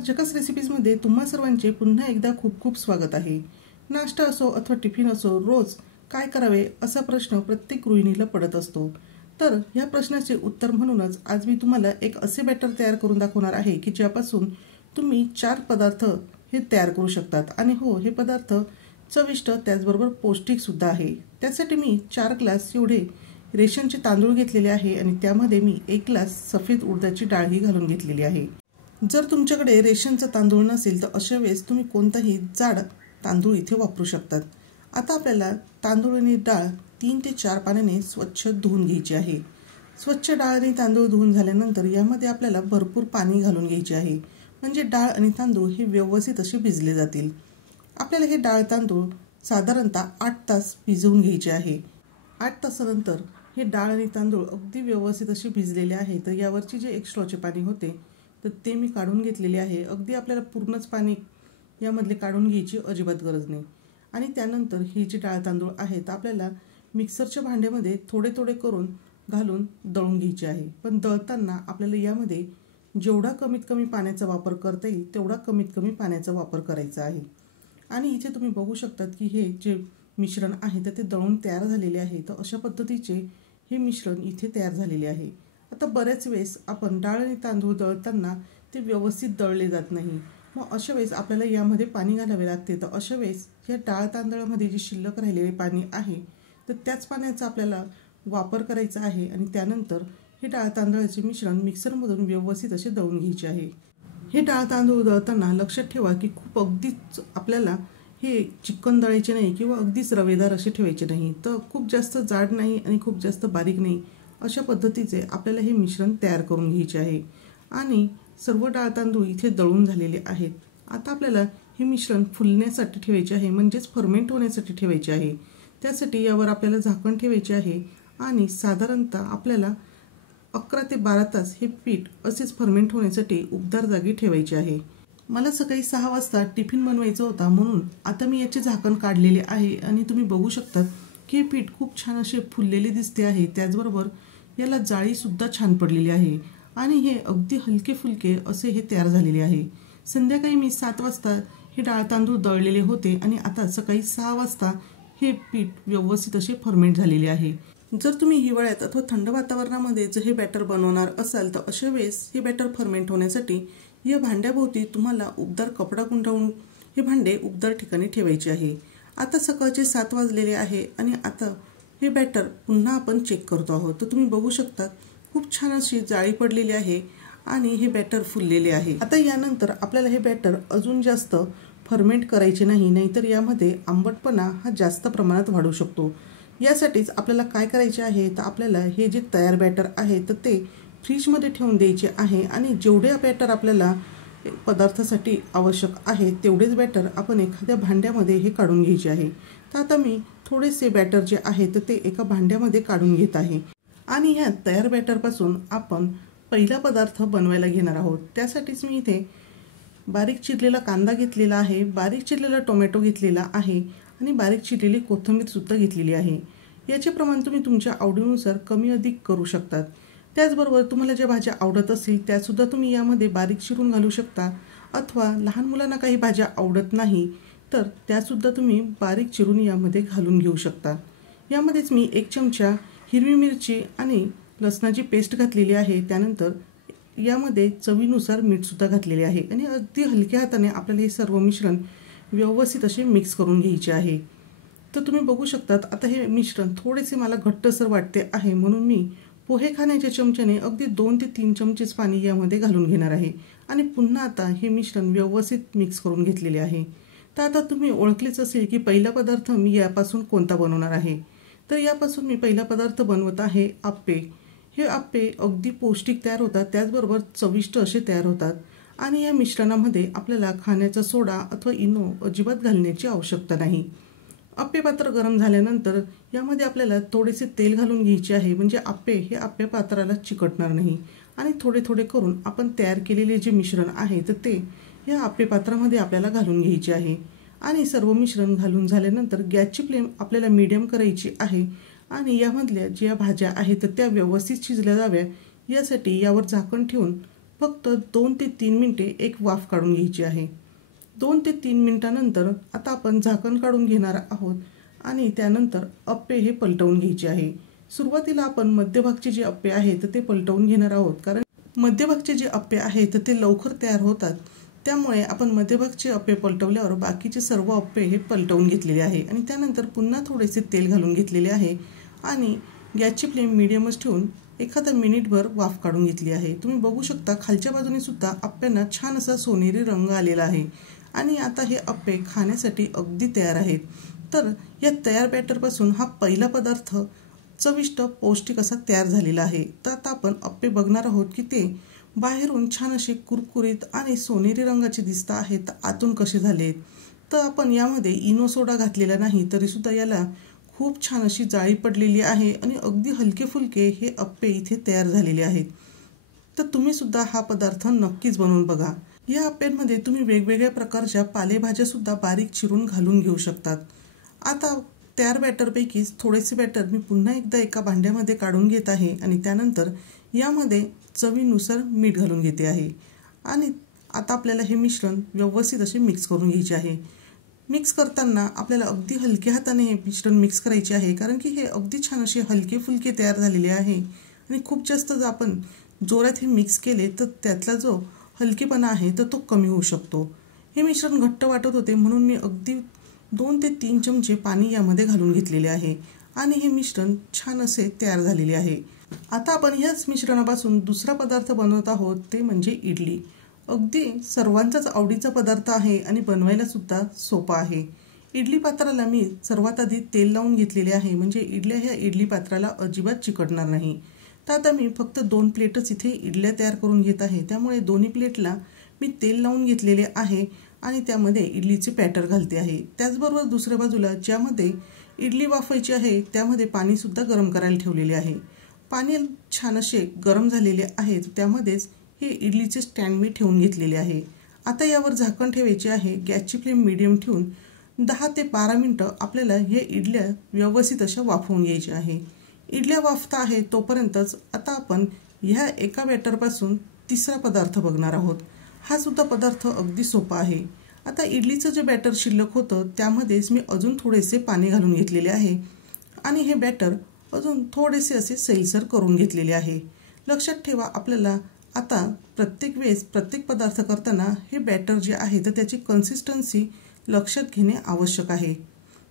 नमस्कार, जकस रेसिपीजमध्ये तुम्हा सर्वांचे पुन्हा एकदा खूप खूप स्वागत आहे। नाश्ता असो अथवा टिफिन असो, रोज काय करावे असा प्रश्न प्रत्येक गृहिणीला पडत असतो। तर या प्रश्नाचे उत्तर म्हणूनच आज मी तुम्हाला एक असे बॅटर तयार करून दाखवणार आहे की ज्यापासून तुम्ही 4 पदार्थ हे तयार करू शकतात। आणि हो, हे पदार्थ चविष्ट त्याचबरोबर पौष्टिक सुद्धा आहे। त्यासाठी मी 4 ग्लास एवढे रेशनचे तांदूळ घेतलेले आहे आणि त्यामध्ये मी 1 ग्लास सफेद उडदाची डाळ ही घालून घेतलेली आहे। जर तुमच्याकडे रेशनचा तांदूळ नसेल तर अशा वेळेस तुम्ही कोणताही जाड तांदूळ इथे वापरू शकतात। आता आपल्याला तांदूळ आणि डाळ 3 ते 4 पाण्याने स्वच्छ धुवून घ्यायची आहे। स्वच्छ डाळ आणि तांदूळ धुवून झाल्यानंतर यामध्ये आपल्याला भरपूर पाणी घालून घ्यायचे आहे, म्हणजे डाळ आणि तांदूळ हे व्यवस्थित असे भिजले जातील। आपल्याला हे डाळ तांदूळ साधारणतः 8 तास भिजवून घ्यायचे आहे। 8 तासानंतर हे डाळ आणि तांदूळ अगदी व्यवस्थित असे भिजलेले आहे। तर यावरची जे एक्स्ट्राचे पाणी होते तर ते मी काढून घेतलेले आहे। अगदी आपल्याला पूर्णच पाणी यामधले काढून घ्यायची अजिबात गरज नाही। आणि त्यानंतर हे जे डाळ तांदूळ आहेत आपल्याला मिक्सरच्या भांड्यामध्ये थोडे थोडे करून घालून दळून घ्यायचे आहे। पण दळताना आपल्याला यामध्ये जेवढा कमीत कमी पाण्याचा वापर करता येईल तेवढा कमीत कमी पाण्याचा वापर करायचा आहे। आणि इथे तुम्ही बघू शकतात की हे जे मिश्रण आहे तर ते दळून तयार झालेले आहे। तर अशा पद्धतीचे हे मिश्रण इथे तयार झालेले आहे। आता बरेच वेळेस आपण डाळ आणि तांदूळ दळताना ते व्यवस्थित दळले जात नाही, मग अशा वेळेस आपल्याला यामध्ये पाणी घालावे लागते। तर अशा वेळेस या डाळ तांदळामध्ये जे शिल्लक राहिलेले पाणी आहे तर त्याच पाण्याचा आपल्याला वापर करायचा आहे। आणि त्यानंतर हे डाळ तांदळाचे मिश्रण मिक्सरमधून व्यवस्थित असे दळून घ्यायचे आहे। हे डाळ तांदूळ दळताना लक्षात ठेवा की खूप अगदीच आपल्याला हे चिकन दळायचे नाही किंवा अगदीच रवेदार असे ठेवायचे नाही, तर खूप जास्त जाड नाही आणि खूप जास्त बारीक नाही, अशा पद्धतीचे आपल्याला हे मिश्रण तयार करून घ्यायचे आहे। आणि सर्व डाळ तांदूळ इथे दळून झालेले आहेत। आता आपल्याला हे मिश्रण फुलण्यासाठी ठेवायचे आहे, म्हणजेच फर्मेंट होण्यासाठी ठेवायचे आहे। त्यासाठी यावर आपल्याला झाकण ठेवायचे आहे आणि साधारणतः आपल्याला 11 ते 12 तास हे पीठ असेच फर्मेंट होण्यासाठी उबदार जागी ठेवायचे आहे। मला सकाळी 6 वाजता टिफिन बनवायचा होता, म्हणून आता मी याचे झाकण काढलेले आहे आणि तुम्ही बघू शकता की हे पीठ खूप छान असे फुललेले दिसते आहे। त्याचबरोबर याला जाळी सुद्धा छान पडलेली आहे आणि हे अगदी हलके फुलके असे हे तयार झालेले आहे। संध्याकाळी मी 7 वाजता हे डाळ तांदूळ दळलेले होते आणि आता सकाळी 6 वाजता हे पीठ व्यवस्थित असे फर्मेंट झालेले आहे। जर तुम्ही हिवाळ्यात अथवा थंड वातावरणामध्ये जर हे बॅटर बनवणार असाल तर अशा वेळेस हे बॅटर फर्मेंट होण्यासाठी या भांड्याभोवती तुम्हाला उबदार कपडा गुंडाळून हे भांडे उबदार ठिकाणी ठेवायचे आहे। आता सकाळचे 7 वाजलेले आहे आणि आता हे बॅटर पुन्हा आपण चेक करतो आहोत। तर तुम्ही बघू शकता खूप छान अशी जाळी पडलेली आहे आणि हे बॅटर फुललेले आहे। आता यानंतर आपल्याला हे बॅटर अजून जास्त फर्मेंट करायचे नाही, नाहीतर यामध्ये आंबटपणा हा जास्त प्रमाणात वाढू शकतो। यासाठीच आपल्याला काय करायचे आहे तर आपल्याला हे जे तयार बॅटर आहे तर ते फ्रीजमध्ये ठेवून द्यायचे आहे आणि जेवढे बॅटर आपल्याला पदार्थासाठी आवश्यक आहे तेवढेच बॅटर आपण एखाद्या भांड्यामध्ये हे काढून घ्यायचे आहे। तर आता मी थोडेसे बॅटर जे आहे तर ते एका भांड्यामध्ये काढून घेत आहे आणि ह्या तयार बॅटरपासून आपण पहिला पदार्थ बनवायला घेणार आहोत। त्यासाठीच मी इथे बारीक चिरलेला कांदा घेतलेला आहे, बारीक चिरलेला टोमॅटो घेतलेला आहे आणि बारीक चिरलेली कोथिंबीर सुद्धा घेतलेली आहे। याचे प्रमाण तुम्ही तुमच्या आवडीनुसार कमी अधिक करू शकतात। त्याचबरोबर तुम्हाला ज्या भाज्या आवडत असतील त्यासुद्धा तुम्ही यामध्ये बारीक चिरून घालू शकता, अथवा लहान मुलांना काही भाज्या आवडत नाही तर त्यासुद्धा तुम्ही बारीक चिरून यामध्ये घालून घेऊ शकता। यामध्येच मी 1 चमचा हिरवी मिरची आणि लसणाची पेस्ट घातलेली आहे। त्यानंतर यामध्ये चवीनुसार मीठ सुद्धा घातलेले आहे आणि अगदी हलक्या हाताने आपल्याला हे सर्व मिश्रण व्यवस्थित असे मिक्स करून घ्यायचे आहे। तर तुम्ही बघू शकतात आता हे मिश्रण थोडेसे मला घट्टसर वाटते आहे, म्हणून मी पोहे खाण्याच्या चमच्याने अगदी 2 ते 3 चमचेच पाणी यामध्ये घालून घेणार आहे आणि पुन्हा आता हे मिश्रण व्यवस्थित मिक्स करून घेतलेले आहे। तर आता तुम्ही ओळखलेच असेल की पहिला पदार्थ मी यापासून कोणता बनवणार आहे। तर यापासून मी पहिला पदार्थ बनवत आहे आप्पे। हे आप्पे अगदी पौष्टिक तयार होतात, त्याचबरोबर चविष्ट असे तयार होतात आणि या मिश्रणामध्ये आपल्याला खाण्याचा सोडा अथवा इनो अजिबात घालण्याची आवश्यकता नाही। आप्पे पात्र गरम झाल्यानंतर यामध्ये आपल्याला थोडेसे तेल घालून घ्यायचे आहे, म्हणजे आप्पे हे आप्पे पात्राला चिकटणार नाही। आणि थोडे थोडे करून आपण तयार केलेले जे मिश्रण आहे तर ते या आप्पे पात्रामध्ये आपल्याला घालून घ्यायचे आहे। आणि सर्व मिश्रण घालून झाल्यानंतर गॅसची फ्लेम आपल्याला मीडियम करायची आहे आणि यामधल्या ज्या भाज्या आहेत तर त्या व्यवस्थित शिजल्या जाव्या यासाठी यावर झाकण ठेवून फक्त 2 ते 3 मिनिटे एक वाफ काढून घ्यायची आहे। 2 ते 3 मिनिटानंतर आता आपण झाकण काढून घेणार आहोत आणि त्यानंतर अप्पे हे पलटवून घ्यायचे आहे। सुरुवातीला आपण मध्यभागचे जे अप्पे आहेत ते पलटवून घेणार आहोत, कारण मध्यभागचे जे अप्पे आहेत ते लवकर तयार होतात। त्यामुळे आपण मध्यभागचे अप्पे पलटवल्यावर बाकीचे सर्व अप्पे हे पलटवून घेतलेले आहे आणि त्यानंतर पुन्हा थोडेसे तेल घालून घेतलेले आहे आणि गॅसची फ्लेम मीडियमच ठेवून एखादा मिनिटभर वाफ काढून घेतली आहे। तुम्ही बघू शकता खालच्या बाजूने सुद्धा अप्प्यांना छान असा सोनेरी रंग आलेला आहे आणि आता हे अप्पे खाण्यासाठी अगदी तयार आहेत। तर या तयार बॅटरपासून हा पहिला पदार्थ चविष्ट पौष्टिक असा तयार झालेला आहे। तर आता आपण अप्पे बघणार आहोत की ते बाहेरून छान असे कुरकुरीत आणि सोनेरी रंगाचे दिसत आहेत, आतून कसे झालेत। तर आपण यामध्ये इनो सोडा घातलेला नाही तरी सुद्धा याला खूप छान अशी जाळी पडलेली आहे आणि अगदी हलके फुलके हे अप्पे इथे तयार झालेले आहेत। तर तुम्ही सुद्धा हा पदार्थ नक्कीच बनवून बघा। या अप्प्यांमध्ये तुम्ही वेगवेगळ्या प्रकारच्या पालेभाज्या सुद्धा बारीक चिरून घालून घेऊ शकतात। आता तयार बॅटरपैकीच थोडेसे बॅटर मी पुन्हा एकदा एका भांड्यामध्ये काढून घेत आहे आणि त्यानंतर यामध्ये चवीनुसार मीठ घालून घेते आहे आणि आता आपल्याला हे मिश्रण व्यवस्थित असे मिक्स करून घ्यायचे आहे। मिक्स करताना आपल्याला अगदी हलक्या हाताने हे मिश्रण मिक्स करायचे आहे, कारण की हे अगदी छान असे हलके फुलके तयार झालेले आहे आणि खूप जास्त जर आपण जोरात हे मिक्स केले तर त्यातला जो हलकेपणा आहे तर तो कमी होऊ शकतो। हे मिश्रण घट्ट वाटत होते म्हणून मी अगदी 2 ते 3 चमचे पाणी यामध्ये घालून घेतलेले आहे आणि हे मिश्रण छान असे तयार झालेले आहे। आता आपण याच मिश्रणापासून दुसरा पदार्थ बनवत आहोत, ते म्हणजे इडली। अगदी सर्वांचाच आवडीचा पदार्थ आहे आणि बनवायला सुद्धा सोपा आहे। इडली पात्राला मी सर्वात आधी तेल लावून घेतलेले आहे, म्हणजे इडल्या ह्या इडली पात्राला अजिबात चिकटणार नाही। तर आता मी फक्त 2 प्लेटच इथे इडल्या तयार करून घेत आहे, त्यामुळे दोन्ही प्लेटला मी तेल लावून घेतलेले आहे आणि त्यामध्ये इडलीचे बॅटर घालते आहे। त्याचबरोबर दुसऱ्या बाजूला ज्यामध्ये इडली वाफवायची आहे त्यामध्ये पाणी सुद्धा गरम करायला ठेवलेले आहे। पाणी छान असे गरम झालेले आहेत, त्यामध्येच हे इडलीचे स्टँड मी ठेवून घेतलेले आहे। आता यावर झाकण ठेवायचे आहे। गॅसची फ्लेम मीडियम ठेवून 10 ते 12 मिनिटं आपल्याला हे इडल्या व्यवस्थित अशा वाफवून घ्यायच्या आहे। इडल्या वाफता आहे तोपर्यंतच आता आपण ह्या एका बॅटरपासून तिसरा पदार्थ बघणार आहोत। हा सुद्धा पदार्थ अगदी सोपा आहे। आता इडलीचं जे बॅटर शिल्लक होतं त्यामध्येच मी अजून थोडेसे पाणी घालून घेतलेले आहे आणि हे बॅटर अजून थोडेसे असे सैलसर करून घेतलेले आहे। लक्षात ठेवा, आपल्याला आता प्रत्येक वेळेस प्रत्येक पदार्थ करताना हे बॅटर जे आहे तर त्याची कन्सिस्टन्सी लक्षात घेणे आवश्यक आहे।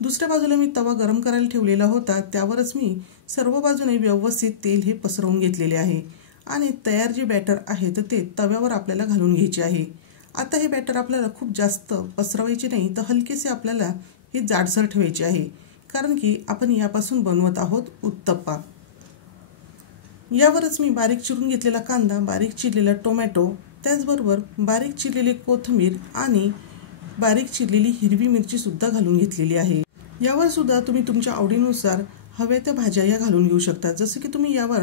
दुसऱ्या बाजूला मी तवा गरम करायला ठेवलेला होता, त्यावरच मी सर्व बाजूने व्यवस्थित तेल हे पसरवून घेतलेले आहे आणि तयार जे बॅटर आहे तर ते तव्यावर आपल्याला घालून घ्यायचे आहे। आता हे बॅटर आपल्याला खूप जास्त पसरवायचे नाही, तर हलकेसे आपल्याला हे जाडसर ठेवायचे आहे, कारण की आपण यापासून बनवत आहोत उत्तप्पा। यावरच मी बारीक चिरून घेतलेला कांदा, बारीक चिरलेला टोमॅटो, त्याचबरोबर बारीक चिरलेली कोथिंबीर आणि बारीक चिरलेली हिरवी मिरची सुद्धा घालून घेतलेली आहे। यावर सुद्धा तुम्ही तुमच्या आवडीनुसार हव्या त्या भाज्या या घालून घेऊ शकता, जसं की तुम्ही यावर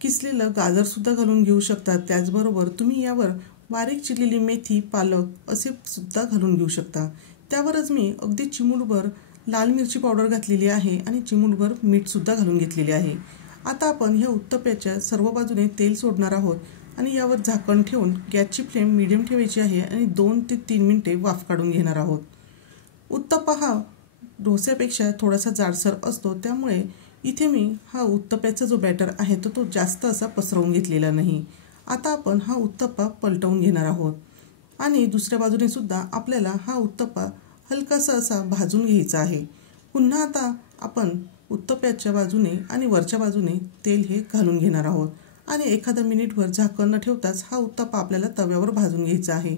किसलेलं गाजर सुद्धा घालून घेऊ शकता। त्याचबरोबर तुम्ही यावर बारीक चिरलेली मेथी, पालक असे सुद्धा घालून घेऊ शकता। त्यावरच मी अगदी चिमूटभर लाल मिरची पावडर घातलेली आहे आणि चिमूटभर मीठ सुद्धा घालून घेतलेले आहे। आता आपण ह्या उत्तप्प्याच्या सर्व बाजूने तेल सोडणार आहोत आणि यावर झाकण ठेवून गॅसची फ्लेम मीडियम ठेवायची आहे आणि 2 ते 3 मिनिटे वाफ काढून घेणार आहोत। उत्तप्पा हा डोस्यापेक्षा थोडासा जाडसर असतो, त्यामुळे इथे मी हा उत्तप्प्याचा जो बॅटर आहे तो जास्त असा पसरवून घेतलेला नाही। आता आपण हा उत्तप्पा पलटवून घेणार आहोत आणि दुसऱ्या बाजूने सुद्धा आपल्याला हा उत्तप्पा हलकासा असा भाजून घ्यायचा आहे। पुन्हा आता आपण उत्तप्प्याच्या बाजूने आणि वरच्या बाजूने तेल हे घालून घेणार आहोत आणि एखादा मिनिटभर झाकण न ठेवताच हा उत्तप्पा आपल्याला तव्यावर भाजून घ्यायचा आहे।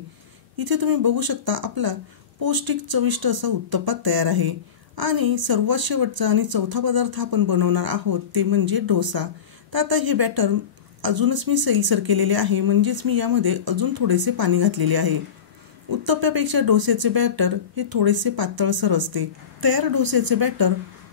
इथे तुम्ही बघू शकता आपला पौष्टिक चविष्ट असा उत्तप्पा तयार आहे। आणि सर्वात शेवटचा आणि चौथा पदार्थ आपण बनवणार आहोत ते म्हणजे डोसा। तर आता हे बॅटर अजूनच मी सैलसर केलेले आहे, म्हणजेच मी यामध्ये अजून थोडेसे पाणी घातलेले आहे। उत्तप्प्यापेक्षा डोस्याचे बॅटर हे थोडेसे पातळसर असते। तयार डोस्याचे बॅटर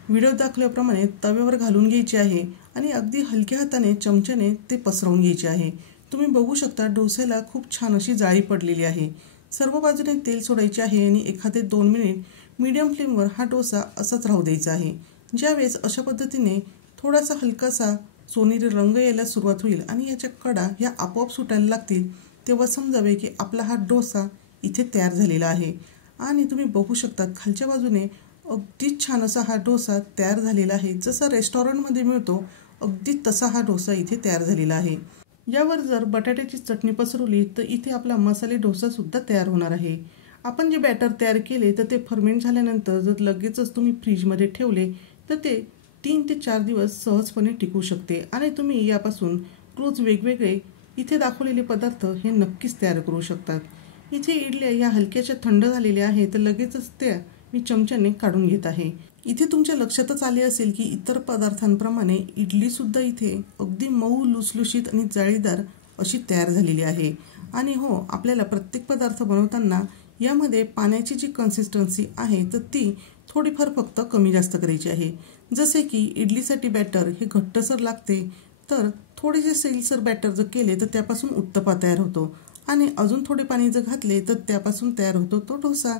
व्हिडिओ दाखवल्याप्रमाणे तव्यावर घालून घ्यायचे आहे आणि अगदी हलक्या हाताने चमच्याने ते पसरवून घ्यायचे आहे। तुम्ही बघू शकता डोस्याला खूप छान अशी जाळी पडलेली आहे। सर्व बाजूने तेल सोडायचे आहे आणि एखादे 2 मिनिट मीडियम फ्लेमवर हा डोसा असाच राहू द्यायचा आहे। ज्यावेळेस अशा पद्धतीने थोडासा हलकासा सोनेरी रंग यायला सुरुवात होईल आणि याच्या कडा ह्या आपोआप सुटायला लागतील, तेव्हा समजावे की आपला हा डोसा इथे तयार झालेला आहे. आणि तुम्ही बघू शकता खालच्या बाजूने अगदीच छान असा हा डोसा तयार झालेला आहे. जसा रेस्टॉरंटमध्ये मिळतो अगदी तसा हा डोसा इथे तयार झालेला आहे. यावर जर बटाट्याची चटणी पसरवली तर इथे आपला मसाले डोसा सुद्धा तयार होणार आहे. आपण जे बॅटर तयार केले तर ते फर्मेंट झाल्यानंतर जर लगेचच तुम्ही फ्रीजमध्ये ठेवले तर ते 3 ते 4 दिवस सहजपणे टिकू शकते आणि तुम्ही यापासून रोज वेगवेगळे इथे दाखवलेले पदार्थ हे नक्कीच तयार करू शकतात. इथे इडल्या या हलक्याच्या थंड झालेल्या आहेत तर लगेचच त्या मी चमच्याने काढून घेत आहे. इथे तुमच्या लक्षातच आले असेल की इतर पदार्थांप्रमाणे इडली सुद्धा इथे अगदी मऊ, लुसलुशीत आणि जाळीदार अशी तयार झालेली आहे. आणि हो, आपल्याला प्रत्येक पदार्थ बनवताना यामध्ये पाण्याची जी कन्सिस्टन्सी आहे तर ती थोडीफार फक्त कमी जास्त करायची आहे. जसे की इडलीसाठी बॅटर हे घट्टसर लागते, तर थोडेसे सैलसर बॅटर जर केले तर त्यापासून उत्तप्पा तयार होतो आणि अजून थोडे पाणी जर घातले तर त्यापासून तयार होतो तो डोसा.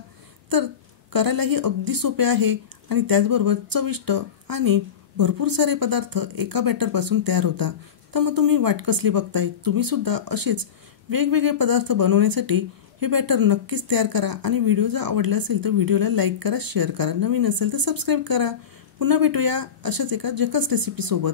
तर करायलाही अगदी सोपे आहे आणि त्याचबरोबर चविष्ट आणि भरपूर सारे पदार्थ एका बॅटरपासून तयार होतात. तर मग तुम्ही वाट कसली बघताय? तुम्ही सुद्धा असेच वेगवेगळे पदार्थ बनवण्यासाठी हे बॅटर नक्कीच तयार करा आणि व्हिडिओ जर आवडला असेल तर व्हिडिओला लाईक करा, शेअर करा, नवीन असेल तर सबस्क्राईब करा. पुन्हा भेटूया अशाच एका झकास रेसिपीसोबत.